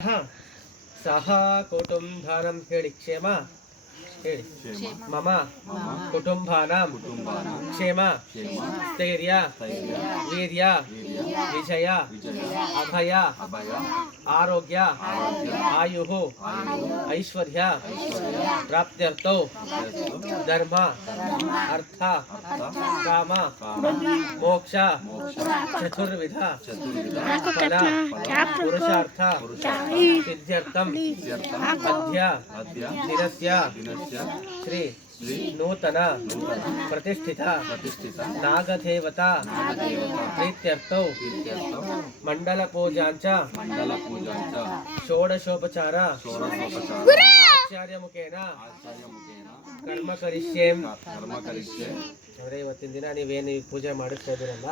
ಹ ಸಹ ಕುಟುಂಬಾನಂ ಹೇಳಿ ಕ್ಷೇಮ मम कुटुंबा क्षेम स्थर्य वीर विजय अभय आरोग्य आयु ऐश्वर्य प्राप्त धर्म अर्थ काम मोक्ष चतुर्विध पुरुषार्थ सिद्ध्यर्थ अध्य निरस्य ಶ್ರೀ ನೂತನ ಪ್ರತಿಷ್ಠಿತ ನಾಗದೇವತಾ ಪ್ರೀತ್ಯರ್ಥೌ ಮಂಡಲ ಪೂಜಾಂಚ ಷೋಡಶೋಪಚಾರ ಆಚಾರ್ಯ ಮುಖೇನ ಕರ್ಮ ಕರಿಷ್ಯೇಂ. ಅಂದ್ರೆ ಇವತ್ತಿನ ದಿನ ನೀವೇನು ಈಗ ಪೂಜೆ ಮಾಡಿಸ್ತಾ ಇದ್ದೀರಲ್ಲ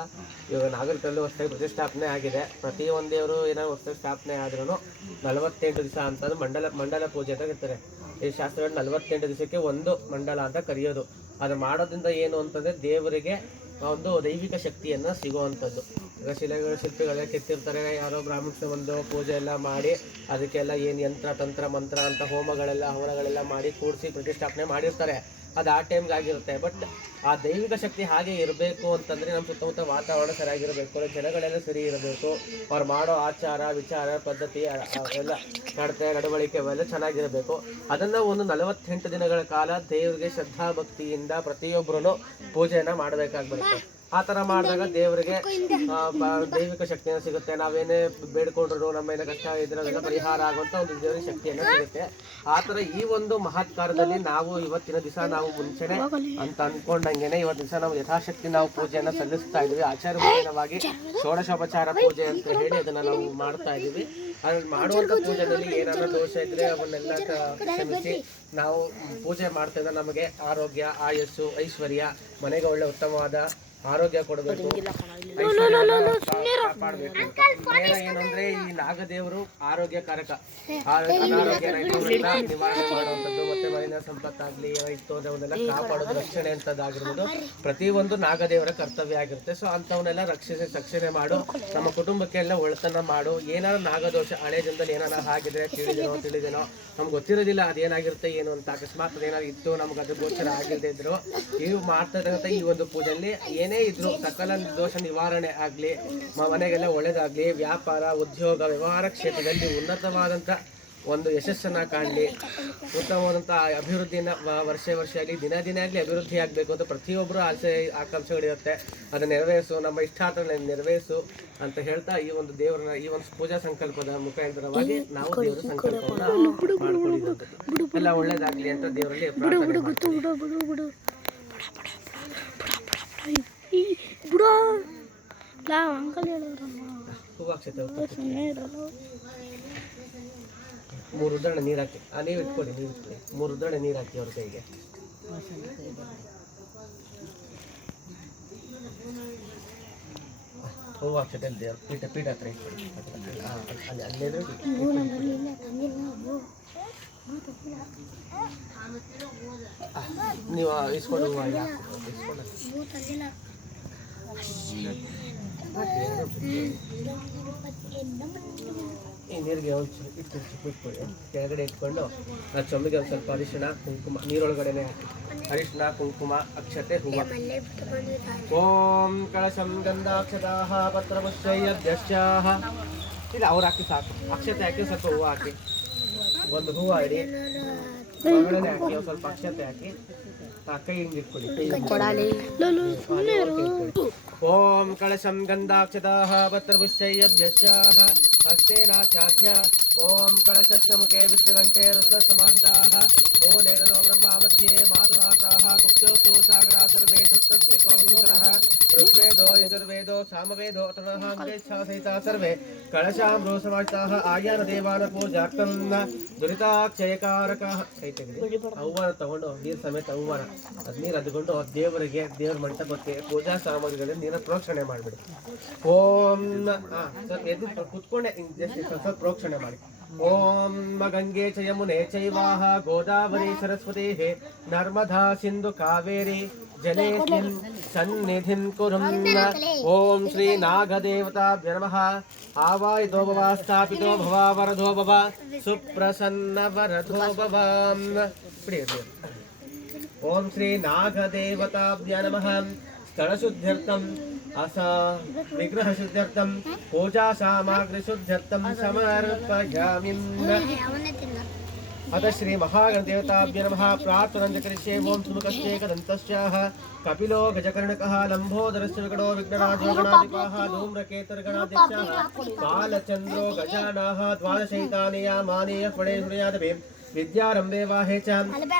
ಇವಾಗ ನಾಗರಿಕಲ್ಲೂ ಹೊಸದಾಗಿ ಪ್ರತಿಷ್ಠಾಪನೆ ಆಗಿದೆ. ಪ್ರತಿ ಒಂದು ದೇವರು ಏನೋ ಹೊಸದಾಗಿ ಸ್ಥಾಪನೆ ಆದ್ರೂ ನಲವತ್ತೆಂಟು ದಿವಸ ಅಂತಂದು ಮಂಡಲ ಮಂಡಲ ಪೂಜೆ ಅಂತ ಇರ್ತಾರೆ. ಈ ಶಾಸ್ತ್ರಗಳು ನಲವತ್ತೆಂಟು ದಿವಸಕ್ಕೆ ಒಂದು ಮಂಡಲ ಅಂತ ಕರೆಯೋದು. ಅದು ಮಾಡೋದ್ರಿಂದ ಏನು ಅಂತಂದ್ರೆ ದೇವರಿಗೆ ಒಂದು ದೈವಿಕ ಶಕ್ತಿಯನ್ನ ಸಿಗುವಂಥದ್ದು. ಈಗ ಶಿಲೆಗಳು, ಶಿಲ್ಪಿಗಳೆಲ್ಲ ಕೆತ್ತಿರ್ತಾರೆ, ಯಾರೋ ಬ್ರಾಹ್ಮಣ ಒಂದು ಪೂಜೆ ಎಲ್ಲ ಮಾಡಿ, ಅದಕ್ಕೆಲ್ಲ ಏನು ಯಂತ್ರ, ತಂತ್ರ, ಮಂತ್ರ ಅಂತ ಹೋಮಗಳೆಲ್ಲ, ಹವನಗಳೆಲ್ಲ ಮಾಡಿ ಕೂಡಿಸಿ ಪ್ರತಿಷ್ಠಾಪನೆ ಮಾಡಿರ್ತಾರೆ. ಅದು ಆ ಟೈಮ್ಗೆ ಆಗಿರುತ್ತೆ. ಬಟ್ ಆ ದೈವಿಕ ಶಕ್ತಿ ಹಾಗೆ ಇರಬೇಕು ಅಂತಂದರೆ ನಮ್ಮ ಸುತ್ತಮುತ್ತ ವಾತಾವರಣ ಸರಿಯಾಗಿರಬೇಕು, ಜನಗಳೆಲ್ಲ ಸರಿ ಇರಬೇಕು. ಅವ್ರು ಮಾಡೋ ಆಚಾರ, ವಿಚಾರ, ಪದ್ಧತಿ ಎಲ್ಲ ನಡತೆ, ನಡವಳಿಕೆ ಅವೆಲ್ಲ ಚೆನ್ನಾಗಿರಬೇಕು. ಅದನ್ನು ಒಂದು ನಲವತ್ತೆಂಟು ದಿನಗಳ ಕಾಲ ದೇವರಿಗೆ ಶ್ರದ್ಧಾ ಭಕ್ತಿಯಿಂದ ಪ್ರತಿಯೊಬ್ಬರೂ ಪೂಜೆಯನ್ನು ಮಾಡಬೇಕಾಗಿ ಬರುತ್ತೆ ಆ ತರ ಮಾಡಿದಾಗ ದೇವರಿಗೆ ದೈವಿಕ ಶಕ್ತಿಯನ್ನು ಸಿಗುತ್ತೆ. ನಾವೇನೇ ಬೇಡ್ಕೊಂಡ್ರು ನಮ್ಮ ಏನೇ ಕಷ್ಟ ಇದ್ರೆ ಅದೆಲ್ಲ ಪರಿಹಾರ ಆಗುವಂತ ಒಂದು ದೇವರ ಶಕ್ತಿಯನ್ನು ಸಿಗುತ್ತೆ. ಆ ತರ ಈ ಒಂದು ಮಹತ್ಕಾರದಲ್ಲಿ ನಾವು ಇವತ್ತಿನ ದಿವಸ ನಾವು ಮುಂಚೆನೆ ಅಂತ ಅನ್ಕೊಂಡಂಗೆನೆ ಇವತ್ತಿನ ದಿವಸ ನಾವು ಯಥಾಶಕ್ತಿ ನಾವು ಪೂಜೆಯನ್ನು ಸಲ್ಲಿಸ್ತಾ ಇದೀವಿ ಆಚಾರ ಮುಖೇನವಾಗಿ ಷೋಡಶೋಪಚಾರ ಪೂಜೆ ಅಂತ ಹೇಳಿ ಅದನ್ನ ನಾವು ಮಾಡ್ತಾ ಇದೀವಿ ಅದ್ರಲ್ಲಿ ಮಾಡುವಂತ ಪೂಜೆಯಲ್ಲಿ ಏನಾದರೂ ದೋಷ ಇದ್ರೆ ಅವನ್ನೆಲ್ಲ ಕ್ಷಮಿಸಿ. ನಾವು ಪೂಜೆ ಮಾಡ್ತಾ ಇದ್ದ ನಮಗೆ ಆರೋಗ್ಯ ಆಯಸ್ಸು ಐಶ್ವರ್ಯ ಮನೆಗೆ ಒಳ್ಳೆ ಉತ್ತಮವಾದ ಆರೋಗ್ಯ ಕೊಡಬೇಕು. ಕಾಪಾಡಬೇಕು. ಏನಂದ್ರೆ ಈ ನಾಗದೇವರು ಆರೋಗ್ಯಕಾರಕ. ಆರೋಗ್ಯ ಇಟ್ಕೊಳ್ಳೋದ್ರಿಂದ ನಿವಾರಣೆ ಮಾಡುವಂಥದ್ದು ಮತ್ತೆ ಮನೆಯ ಸಂಪತ್ತಾಗ್ಲಿ ಇತ್ತು ಕಾಪಾಡೋದು ರಕ್ಷಣೆ ಅಂತದ್ದಾಗಿರ್ಬೋದು. ಪ್ರತಿಯೊಂದು ನಾಗದೇವರ ಕರ್ತವ್ಯ ಆಗಿರುತ್ತೆ. ಸೊ ಅಂಥವನ್ನೆಲ್ಲ ರಕ್ಷಿಸಿ ರಕ್ಷಣೆ ಮಾಡು. ನಮ್ಮ ಕುಟುಂಬಕ್ಕೆ ಎಲ್ಲ ಒಳ್ತನ ಮಾಡು. ಏನಾದ್ರು ನಾಗದೋಷ ಹಳೆ ಜನದಲ್ಲಿ ಏನಾರ ಆಗಿದ್ರೆ ತಿಳಿದೇನೋ ತಿಳಿದೇನೋ ನಮ್ಗೆ ಗೊತ್ತಿರೋದಿಲ್ಲ ಅದೇನಾಗಿರುತ್ತೆ ಏನು ಅಂತ. ಅಕಸ್ಮಾತ್ ಏನಾದ್ರು ಇತ್ತು ನಮ್ಗೆ ಅದು ಗೋಚರ ಆಗಿಲ್ಲದೆ ಇದ್ರು. ಈ ಮಾಡ್ತಾ ಈ ಒಂದು ಪೂಜೆಯಲ್ಲಿ ಏನೇ ಇದ್ರು ಸಕಲ ದೋಷ ನಿವಾರಣೆ ಆಗಲಿ ಮನೆಗೆಲ್ಲ ಒಳ್ಳೇದಾಗ್ಲಿ ವ್ಯಾಪಾರ ಉದ್ಯೋಗ ವ್ಯವಹಾರ ಕ್ಷೇತ್ರದಲ್ಲಿ ಉನ್ನತವಾದಂಥ ಒಂದು ಯಶಸ್ಸನ್ನ ಕಾಣಲಿ ಉತ್ತಮವಾದಂಥ ಅಭಿವೃದ್ಧಿನ ವರ್ಷ ವರ್ಷ ಆಗಲಿ ದಿನ ದಿನ ಆಗಲಿ ಅಭಿವೃದ್ಧಿ ಆಗಬೇಕು ಅಂತ ಪ್ರತಿಯೊಬ್ಬರು ಆಸೆ ಆಕಾಂಕ್ಷೆಗಳಿರುತ್ತೆ ಅದನ್ನ ನೆರವೇರಿಸು ನಮ್ಮ ಇಷ್ಟಾರ್ಥಗಳನ್ನ ನೆರವೇರಿಸು ಅಂತ ಹೇಳ್ತಾ ಈ ಒಂದು ದೇವರನ್ನ ಈ ಒಂದು ಪೂಜಾ ಸಂಕಲ್ಪದ ಮುಖಾಂತರವಾಗಿ ನಾವು ದೇವರ ಸಂಕಲ್ಪ ಮಾಡ್ಕೊಂಡಿದ್ದು ಎಲ್ಲ ಒಳ್ಳೇದಾಗ್ಲಿ ಅಂತ ದೇವರಲ್ಲಿ ಪ್ರಾರ್ಥನೆ ಮಾಡ್ತೀವಿ. ಬಿಡು ಬಿಡು ಬಿಡು ಈ ಬಿಡು ಲಾ ಅಂಕಲ್ ಹೇಳಿದ್ರಮ್ಮ ಹೂವಾಕ್ಷತೆ ಹೋಗ್ತದೆ. ಸುಮ್ಮನೆ ಇರಲ್ಲ ಮೂರು ಉದ್ದರಣೆ ನೀರು ಹಾಕಿ ಆ ನೀವು ಇಟ್ಕೊಳ್ಳಿ ನೀವು ಇಟ್ಕೊಳ್ಳಿ ಮೂರು ಉದ್ದರಣೆ ನೀರು ಹಾಕಿ ಅವ್ರ ಕೈಗೆ ಹೂವು ಹಾಕ್ಸತ್ತೆ ಅಲ್ಲಿ ದೇವ್ರ ಪೀಠ ಪೀಠ ಹತ್ರ ಇಟ್ಕೊಳ್ಳಿ ಆ, ಅಲ್ಲಿ ಅಲ್ಲೇದ್ರೆ ಆ, ನೀವು ಆ ಇಸ್ಕೊಂಡು ಹೂವು ಅಲ್ಲಿ ಹಾಕ್ಬಿಡು, ಇಸ್ಕೊಂಡು ಈ ನೀರಿಗೆ ಒಂದು ಚು- ಇಟ್ಟು ಚಿಕ್ಕ ಇಟ್ಕೊಳ್ಳಿ ಕೆಳಗಡೆ ಇಟ್ಕೊಂಡು ಆ ಚೊಂಬಿಗೆ ಒಂದು ಸ್ವಲ್ಪ ಅರಿಶಿಣ ಕುಂಕುಮ ನೀರೊಳಗಡೆನೆ ಹಾಕಿ ಅರಿಶಿಣ ಕುಂಕುಮ ಅಕ್ಷತೆ ಹೂವು ಓಂ ಕಳಶಂ ಗಂಧಾಕ್ಷದಾಹ ಪತ್ರಪುಷ್ಪಯ್ಯಧ್ಯಶ್ಚಾಹ ಇಲ್ಲ ಅವ್ರು ಹಾಕಿ ಸಾಕು ಅಕ್ಷತೆ ಹಾಕಿ ಸ್ವಲ್ಪ ಹೂವು ಹಾಕಿ ಒಂದು ಹೂವು ಇಡಿ ಒಳಗಡೆ ಹಾಕಿ ಒಂದು ಸ್ವಲ್ಪ ಅಕ್ಷತೆ ಹಾಕಿ ओम कलशम गन्धाक्षताः पत्रपुष्यभ्यश्याः हस्तेनाचाध्या। ॐ कलशस्य मुखे रुद्र सामता मो ने ब्रह्म मध्ये मातु ಗುಪ್ತೋಸ್ತೋ ಸಾಗರ ಸರ್ವೇ ಸಪ್ತದ್ವೀಪವೃಂದರಃ ಋಗ್ವೇದೋ ಯಜುರ್ವೇದೋ ಸಾಮವೇದೋ ಅತನಃ ಅಂಗೇಚ್ಛಾ ಸಹಿತಾ ಸರ್ವೇ ಕಳಶಾಮೃ ಸಮಾಹಿತಾಹ ಆಯಾನ ದೇವಾನ ಪೂಜಾರ್ಥಂ ದುರಿತಾಕ್ಷಯಕಾರಕಃ ಅವ್ವನ ತಗೊಂಡು, ನೀರು ಸಮೇತ ಅವ್ವನ ಅದು ನೀರು ಅದ್ಕೊಂಡು ದೇವರಿಗೆ, ದೇವ್ರ ಮಂಟಪಕ್ಕೆ ಪೂಜಾ ಸಾಮಗ್ರಿಗಳಲ್ಲಿ ನೀರ ಪ್ರೋಕ್ಷಣೆ ಮಾಡಿಬಿಡಿ. ಓಂ ಸ್ವಲ್ಪ ಎದ್ದು ಕುತ್ಕೊಂಡೆ ಸ್ವಲ್ಪ ಪ್ರೋಕ್ಷಣೆ ಮಾಡಿ. ॐ गङ्गे च यमुने चैवाः गोदावरी सरस्वतेः नर्मदा सिंधु कावेरी जलेस्मिन् सन्निधिं कुरुम् ॐ श्रीनागदेवताभ्य नमः। आवाय भव, स्थापितो भव, वरदो भव, सुप्रसन्नवरदो भवाम् ॐ श्रीनागदेवताभ्य नमः। स्थलशुद्ध्यर्थम् अस विग्रहशुद्ध्यर्थं पूजासामग्रिशुद्ध्यर्थं समर्पयामि। अथ श्री महागणदेवताभ्य नमः। प्रार्थनां च करिष्ये। ॐ सुमुखश्चेकदन्तश्चाः कपिलो गजकर्णकः, लम्बोदरस्य विकटो विघ्नराजो गणाधिपाः धूम्रकेतर्गणाध्यक्षाः, बालचन्द्रो गजानाः, द्वादशैतानि यामानीय फणे शृणुयादपि विद्यारम्भे वाहे च।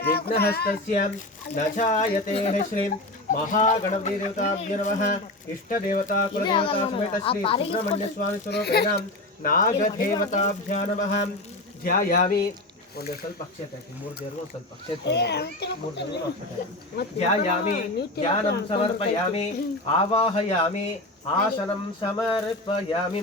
विघ्नहस्तस्य न जायते श्रीं। महागणपतिदेवताभ्य नमः इष्टदेवता कुलदेवता समेत श्री नागदेवताभ्या नमः ध्यायामि ಒಂದು ಸ್ವಲ್ಪ ಅಕ್ಷತೆ ಮೂರು ದೇವರು ಸ್ವಲ್ಪ ಅಕ್ಷತೆ ಧ್ಯಾಯಾಮಿ, ಧ್ಯಾನಂ ಸಮರ್ಪಯಾಮಿ, ಆವಾಹಯಾಮಿ, ಆಸನಂ ಸಮರ್ಪಯಾಮಿ.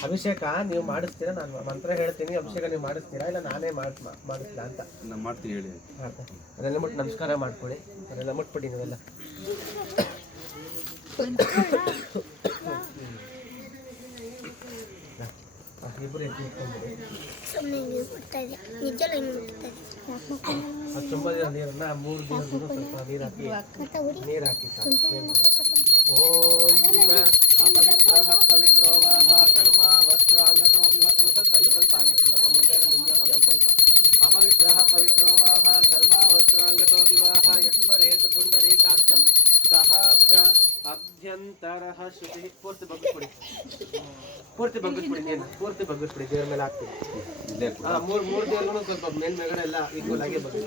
ಅಭಿಷೇಕ ನೀವು ಮಾಡಿಸ್ತೀರಾ? ನಾನು ಮಂತ್ರ ಹೇಳ್ತೀನಿ ಅಭಿಷೇಕ ನೀವು ಮಾಡಿಸ್ತೀರಾ? ಇಲ್ಲ ನಾನೇ ಮಾಡಿಸ್ತೀರಾ ಮಾಡಿಸ್ಲಾ ಅಂತ? ನಾನು ಮಾಡ್ತೀನಿ ಹೇಳಿ? ಅದೆಲ್ಲ ಮುಟ್ಟು ನಮಸ್ಕಾರ ಮಾಡ್ಕೊಳ್ಳಿ. ಅದೆಲ್ಲ ಮುಟ್ಬಿಡಿ ನೀವೆಲ್ಲ. ನಿಂತ್ಕೊಂಡ್ಬಿಡಿ. ಅದು ತುಂಬ ದಿನ ನೀರನ್ನ ಮೂರು ದಿನ ಸ್ವಲ್ಪ ನೀರು ಹಾಕಿ ನೀರು ಹಾಕಿ ಓಂ ಪವಿತ್ರೋ ಶ್ರುತಿ ಪೂರ್ತಿ ಬಗ್ಗು ಕೊಡಿ ಪೂರ್ತಿ ಬಗ್ಗು ಕೊಡಿ ನೀನು ಪೂರ್ತಿ ಬಗ್ಗು ಕೊಡಿ ದೇವ್ರ ಮೇಲೆ ಹಾಕ್ತೀವಿ. ಹಾ ಮೂರು ಮೂರು ದೇವ್ರಗಳು ಸ್ವಲ್ಪ ಮೇಲ್ ಮೇಲ್ಗಡೆ ಎಲ್ಲ ಈಕ್ವಲ್ ಆಗಿ ಬಗ್ಗು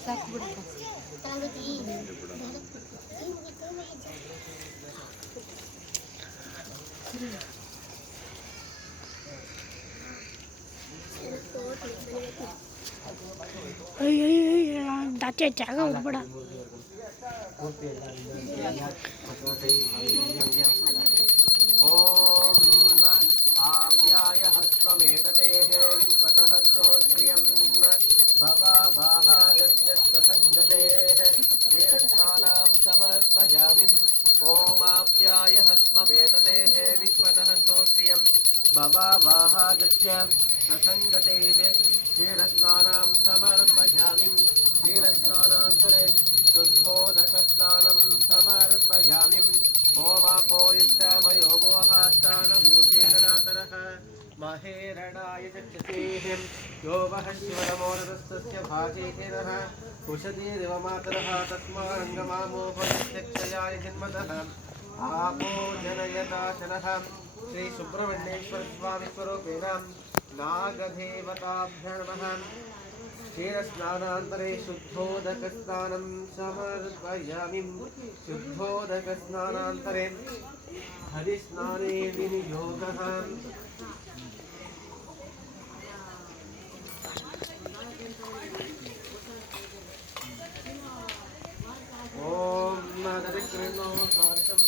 ಸಾಕು दाचे जागा उठ पड़ा ओम आप्याय हस्वमेतते विश्वतः स्तोत्रियं भवाभाहादस्य ससञ्जतेः तीर्थानां समर्पयामि ओमाप्याय हस्वमेतते विश्वतः स्तोत्रियं भवाभाहादस्य प्रसंगते क्षीरस्नानां समर्पयामि क्षीरस्नानान्तरे शुद्धोदकस्नानं समर्पयामि होमापो इष्टामयो गोहास्तानभूतेकदातरः महेरणाय चक्षसेः यो वः शिवनमोरदस्तस्य भागेहेरः उषधीरिव मातरः तस्मारङ्गमामोहनित्यक्षयाय जन्मतः। आपो जनयता श्रीसुब्रह्मण्येश्वरस्वामिस्वरूपेण स्वरूपेण क्षीरस्नानान्तरे शुद्धोदकस्नानं समर्पयामि शुद्धोदकस्नानान्तरे हरिस्नाने विनियोगः ॐ नदरिकृणो सार्षं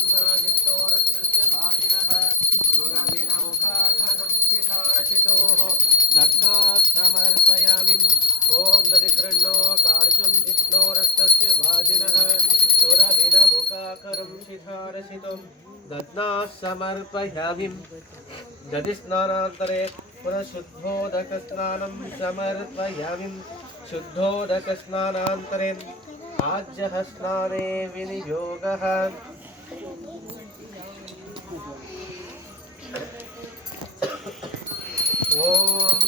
शिखारचितं दग्नात् समर्पयामि शुद्धोदकस्नानं समर्पयामि शुद्धोदकस्नानान्तरे विनियोगः। ॐ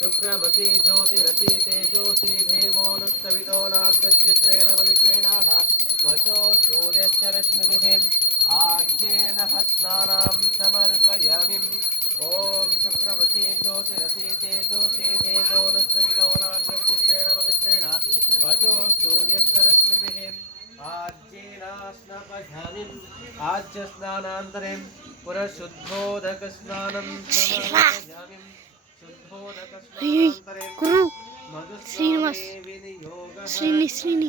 शुक्रमसि ज्योतिरसि तेजोसि देवो न सवितो नाद्गच्चित्रेण पवित्रेणाः। त्वचो सूर्यस्य रश्मिभिः आज्येनः स्नानां समर्पयामि ॐ शुक्रमसी ज्योतिरसी ते ज्योतिधे पवित्रेण। त्वचो सूर्यस्य रश्मिभिः आज्येनाश्नपयामि आज्यस्नानान्तरे पुरशुद्धोदकस्नानं समर्पयामि शुद्धोदकस्नानान्तरे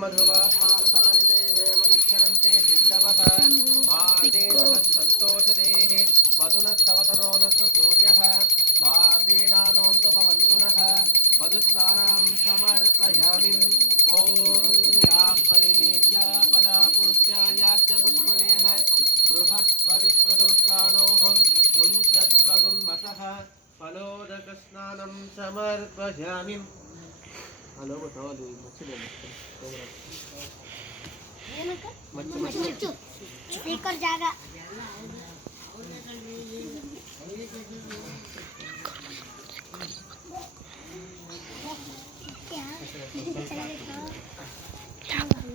ॐ मधुवासारतायते मधुक्षरन्ते सिन्धवः मार्देन सन्तोषदेः मधुनस्तवतनो नस्तु सूर्यः। मार्देनानोऽन्तु भवन्तु नः मधुस्नानां समर्पयामि। ॐ या परिणेत्या फलापुष्यायाश्च पुष्पणेः बृहस्पतिप्रदोष्टानोः मुञ्चत्वगुं फलोदकस्नानं समर्पयामि। స్పీకర్ జాగా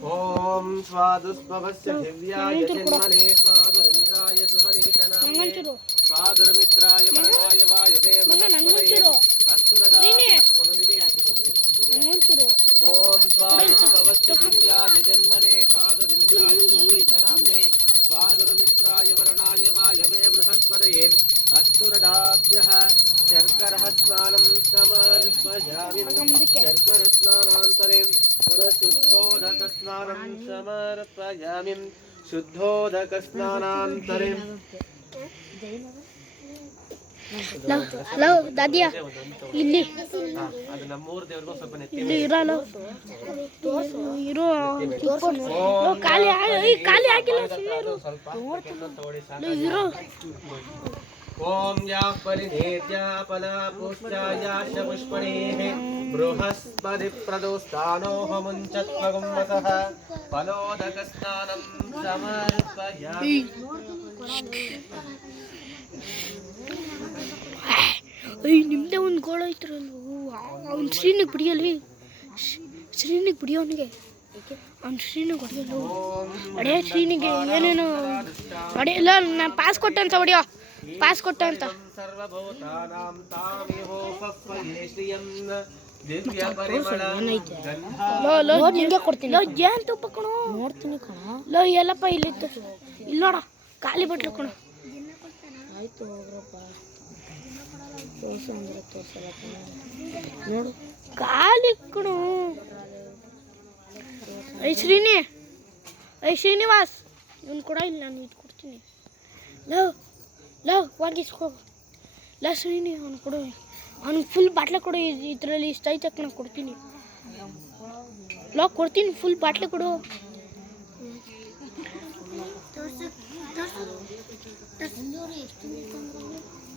ఓం స్వాదుస్వస్య దివ్యాయ జన్మనే స్వాదురింద్రాయ సుసనేతనామే. స్వాదుర్మిత్రాయ వరణాయ వాయవే మహత్పదే అస్తు దదామి ॐ स्वामित्ववस्तु स्वादुर्मित्राय वर्णाय वायवे बृहस्पतये अस्तुरदाभ्यः शर्करस्नानं समर्पयामि। शर्करस्नानान्तरे पुनशुद्धोदकस्नानं समर्पयामि। शुद्धोदकस्नानान्तरे ಲವ್ ದಾದಿಯಾ ಇಲ್ಲಿ. ಇಲ್ಲಿ ಇರೋಣ ಇರೋ ಖಾಲಿ ಖಾಲಿ ಹಾಕಿಲ್ಲ ಇರೋ ಓಂ ಯಾ ಪರಿನೇತ್ಯಾಪಲ ಪುಷ್ಟಾಯಾಶ ಪುಷ್ಪಣೇಃ ಬೃಹಸ್ಪತಿ ಪ್ರದೋಸ್ತಾನೋಹ ಮುಂಚತ್ವಗಂ ವಸಃ ಫಲೋದಕಸ್ನಾನಂ ಸಮರ್ಪಯಾಮಿ. ಏಯ್ ನಿಮ್ಮದೇ ಒಂದು ಗೋಳ ಐತ್ರಲ್ವ? ಅವ್ನು ಶ್ರೀನಿಗೆ ಬಿಡಿಯಲಿ ಶ್ರೀನಿಗೆ ಬಿಡಿ ಅವನಿಗೆ? ಅವ್ನು ಶ್ರೀನಿಗೆ ಹೊಡೆಯಲು ಅಡೇ ಶ್ರೀನಿಗೆ ಏನೇನು ಹೊಡೆಯಲ್ಲ ನಾನು ಪಾಸ್ ಕೊಟ್ಟಂತ ಹೊಡೆಯೋ. ಪಾಸ್ ಕೊಟ್ಟಂತ ಅಂತ. ಕೊಡ್ತೀನಿ. ಲೋ ಏನ್ ತುಪ್ಪ ಕಣೋ? ನೋಡ್ತೀನಿ ಕಣ. ಲೋ ಎಲ್ಲಪ್ಪ ಇಲ್ಲಿತ್ತು. ಇಲ್ಲಿ ನೋಡ ಖಾಲಿ ಬಟ್ಲು ಕಣೋ. ಆಯ್ತು ಹೋಗ್ರಪ್ಪ. ತೋರ್ಸು ಅಂದ್ರೆ ನೋಡು ಖಾಲಿ ಕಣು. ಐ ಶ್ರೀನಿ. ಐ ಶ್ರೀನಿವಾಸ್. ಇವನು ಕೂಡ ಇಲ್ಲ ನಾನು ಇದು ಕೊಡ್ತೀನಿ. ಲವ್ ಲವ್ ಹೋಗಿಸ್ಕೋ ಲ, ಶ್ರೀನಿ, ಅವ್ನು ಕೊಡು. ಅವ್ನಿಗೆ ಫುಲ್ ಬಾಟ್ಲೆ ಕೊಡು ಇದರಲ್ಲಿ ಇಷ್ಟ ಐತೆ ನಾನು ಕೊಡ್ತೀನಿ. ಲವ್ ಕೊಡ್ತೀನಿ ಫುಲ್ ಬಾಟ್ಲೆ ಕೊಡು. ತೋರ್ಸು ತೋರ್ಸು.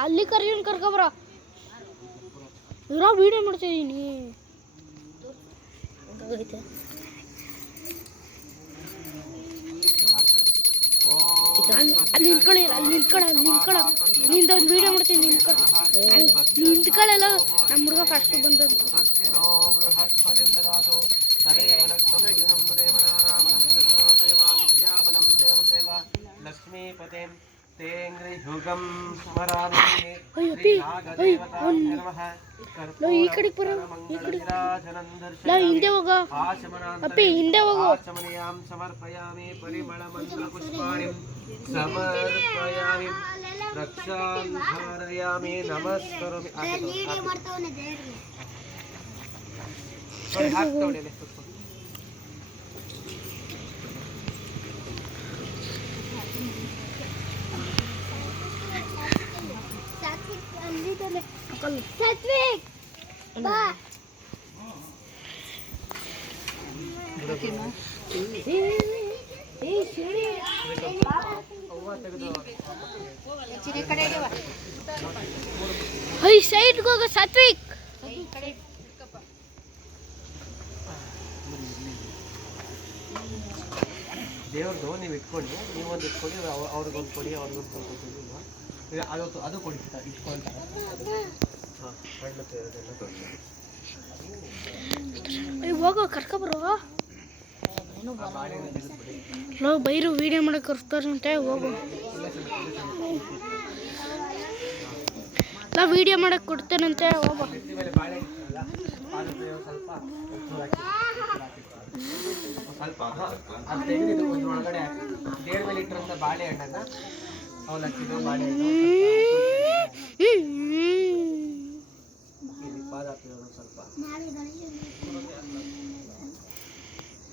ಅಲ್ಲಿ ಕರಿಯೋನ್ ಕರ್ಕೊಬ್ರ ಇರೋ ವಿಡಿಯೋ ಮಾಡ್ತಿದ್ದೀನಿ అయితే ಅಲ್ಲಿ ನಿಂತ್ಕೊಳ್ಳಿ ಅಲ್ಲಿ ನಿಂತ್ಕೊಳ್ಳಿ ಅಲ್ಲಿ ನಿಂತ್ಕೊಳ್ಳ ನಿಂದ ಒಂದು ವೀಡಿಯೋ ಮಾಡ್ತೀನಿ ನಿಂತ್ಕೊಳ್ಳಿ ಅಲ್ಲಿ ನಿಂತ್ಕೊಳ್ಳಲ್ಲ ನಮ್ಮ ಹುಡುಗ ಫಸ್ಟ್ ಬಂದು ಲಕ್ಷ್ಮೀಪತೆ ಯುಗಂ ಸ್ಮರಾಮಿ ನೋ ಈ ಕಡೆ ಬರ ಈ ಕಡೆ ನಾ ಹಿಂದೆ ಹೋಗ ಅಪ್ಪಿ ಹಿಂದೆ ಹೋಗು ಆಚಮನಿಯಾಂ ಸಮರ್ಪಯಾಮಿ ಪರಿಮಳ ಮಂತ್ರ ಪುಷ್ಪಾಣಿ ಸಮರ್ಪಯಾಮಿ ರಕ್ಷಾಂ ಸಮರ್ಪಯಾಮಿ ನಮಸ್ಕರೋಮಿ ಆತೋ ಹಾಕ್ತೋಡೆ ಅಂತಾನೆ ಸತ್ವಿಕ್, ಬಾ. ಈ ಸೈಡ್ಗೆ ಹೋಗೋ, ಸತ್ವಿಕ್. ದೇವ್ರದ್ದು ನೀವು ಇಟ್ಕೊಳ್ಳಿ ನೀವೊಂದು ಇಟ್ಕೊಳ್ಳಿ ಅವ್ರಿಗೊಂದು ಕೊಡಿ, ಅವ್ರಿಗೊಂದು ಕೊಡ್ಕೊತೀವಿ. ಅದು ಅದು ಕೊಡಿ ಇಟ್ಕೊಳ್ತಾ ಲೋ ಬೈರು ವೀಡಿಯೋ ಮಾಡಕ್ಕೆ ಕರ್ತಾರಂತೆ ಹೋಗು ನಾ ವೀಡಿಯೋ ಮಾಡಕ್ಕೆ ಕೊಡ್ತೇನಂತೆ ಹೋಗು ಸ್ವಲ್ಪ ಅದು ಒಂದು ಒಳಗಡೆ ಸ್ವಲ್ಪ.